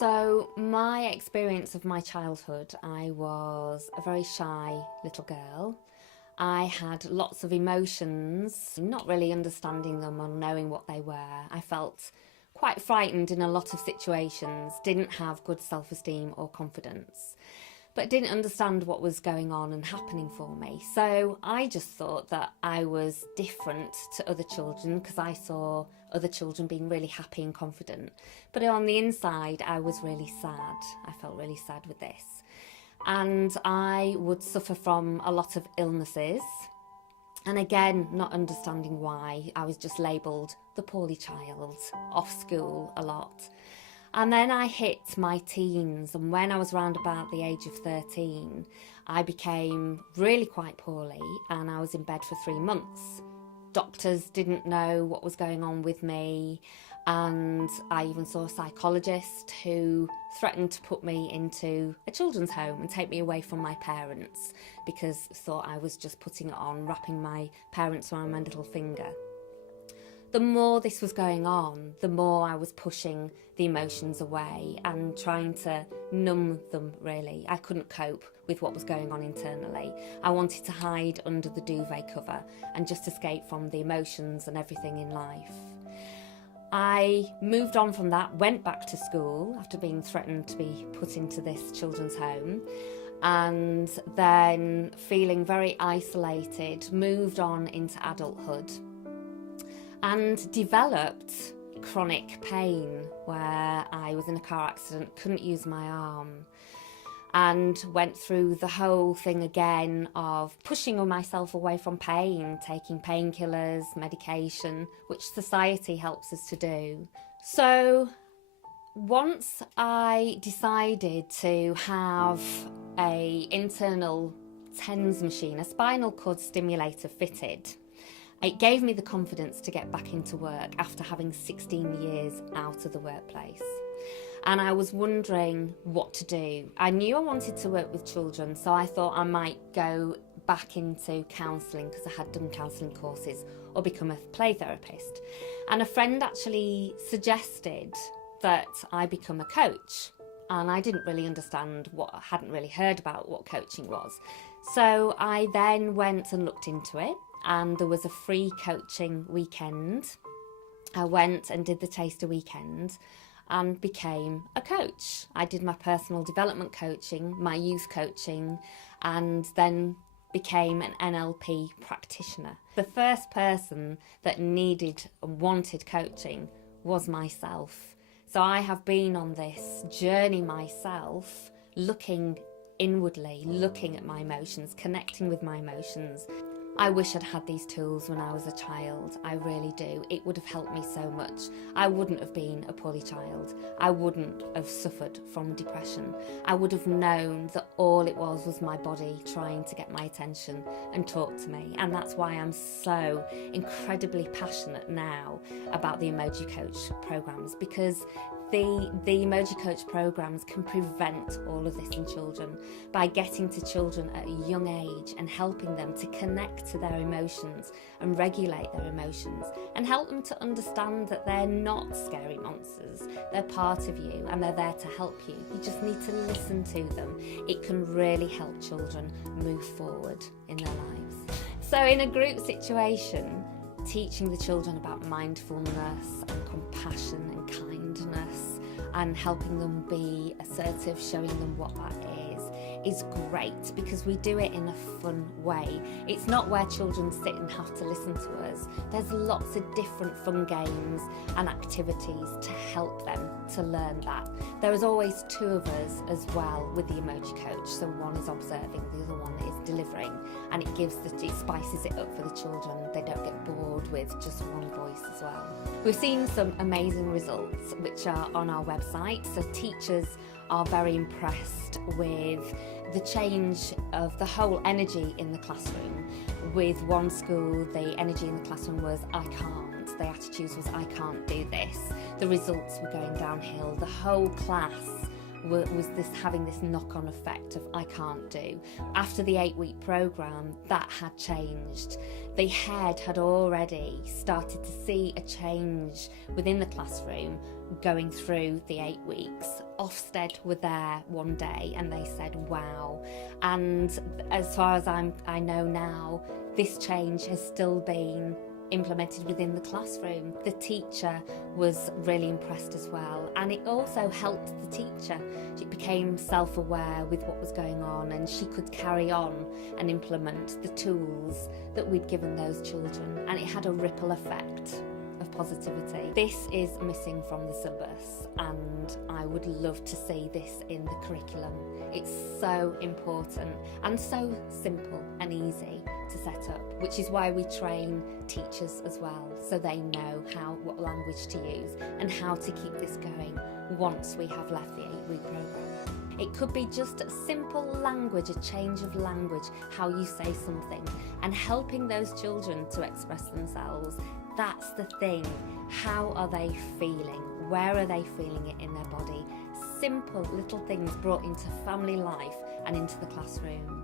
So, my experience of my childhood, I was a very shy little girl. I had lots of emotions, not really understanding them or knowing what they were. I felt quite frightened in a lot of situations, didn't have good self-esteem or confidence, but didn't understand what was going on and happening for me. So I just thought that I was different to other children because I saw other children being really happy and confident. But on the inside, I was really sad. I felt really sad with this. And I would suffer from a lot of illnesses. And again, not understanding why, I was just labelled the poorly child, off school a lot. And then I hit my teens, and when I was around about the age of 13, I became really quite poorly and I was in bed for 3 months. Doctors didn't know what was going on with me, and I even saw a psychologist who threatened to put me into a children's home and take me away from my parents because thought I was just putting it on, wrapping my parents around my little finger. The more this was going on, the more I was pushing the emotions away and trying to numb them, really. I couldn't cope with what was going on internally. I wanted to hide under the duvet cover and just escape from the emotions and everything in life. I moved on from that, went back to school after being threatened to be put into this children's home, and then feeling very isolated, moved on into adulthood and developed chronic pain where I was in a car accident, couldn't use my arm, and went through the whole thing again of pushing myself away from pain, taking painkillers, medication, which society helps us to do. So once I decided to have a internal TENS machine, a spinal cord stimulator fitted, it gave me the confidence to get back into work after having 16 years out of the workplace. And I was wondering what to do. I knew I wanted to work with children, so I thought I might go back into counselling because I had done counselling courses, or become a play therapist. And a friend actually suggested that I become a coach. And I didn't really understand I hadn't really heard about what coaching was. So I then went and looked into it, and there was a free coaching weekend. I went and did the taster weekend and became a coach. I did my personal development coaching, my youth coaching, and then became an NLP practitioner. The first person that needed and wanted coaching was myself. So I have been on this journey myself, looking inwardly, looking at my emotions, connecting with my emotions. I wish I'd had these tools when I was a child. I really do. It would have helped me so much. I wouldn't have been a poorly child. I wouldn't have suffered from depression. I would have known that all it was my body trying to get my attention and talk to me. And that's why I'm so incredibly passionate now about the Emoji Coach programs, because the Emoji Coach programs can prevent all of this in children by getting to children at a young age and helping them to connect to their emotions and regulate their emotions, and help them to understand that they're not scary monsters. They're part of you and they're there to help you. You just need to listen to them. It can really help children move forward in their lives. So in a group situation, teaching the children about mindfulness and compassion and kindness and helping them be assertive, showing them what that is great, because we do it in a fun way. It's not where children sit and have to listen to us. There's lots of different fun games and activities to help them to learn that. There is always two of us as well with the Emoji Coach. So one is observing, the other one is delivering, and it spices it up for the children. They don't get bored with just one voice as well. We've seen some amazing results which are on our website. So teachers are very impressed with the change of the whole energy in the classroom. With one school, the energy in the classroom was, I can't. The attitude was, I can't do this. The results were going downhill. The whole class was this having this knock-on effect of I can't do. After the 8-week programme, that had changed. The head had already started to see a change within the classroom going through the 8 weeks. Ofsted were there one day and they said, wow. And as far as I know now, this change has still been implemented within the classroom. The teacher was really impressed as well, and it also helped the teacher. She became self-aware with what was going on, and she could carry on and implement the tools that we'd given those children, and it had a ripple effect of positivity. This is missing from the syllabus, and I would love to see this in the curriculum. It's so important and so simple and easy to set up, which is why we train teachers as well, so they know what language to use and how to keep this going once we have left the 8-week programme. It could be just a simple language, a change of language, how you say something, and helping those children to express themselves. That's the thing. How are they feeling? Where are they feeling it in their body? Simple little things brought into family life and into the classroom.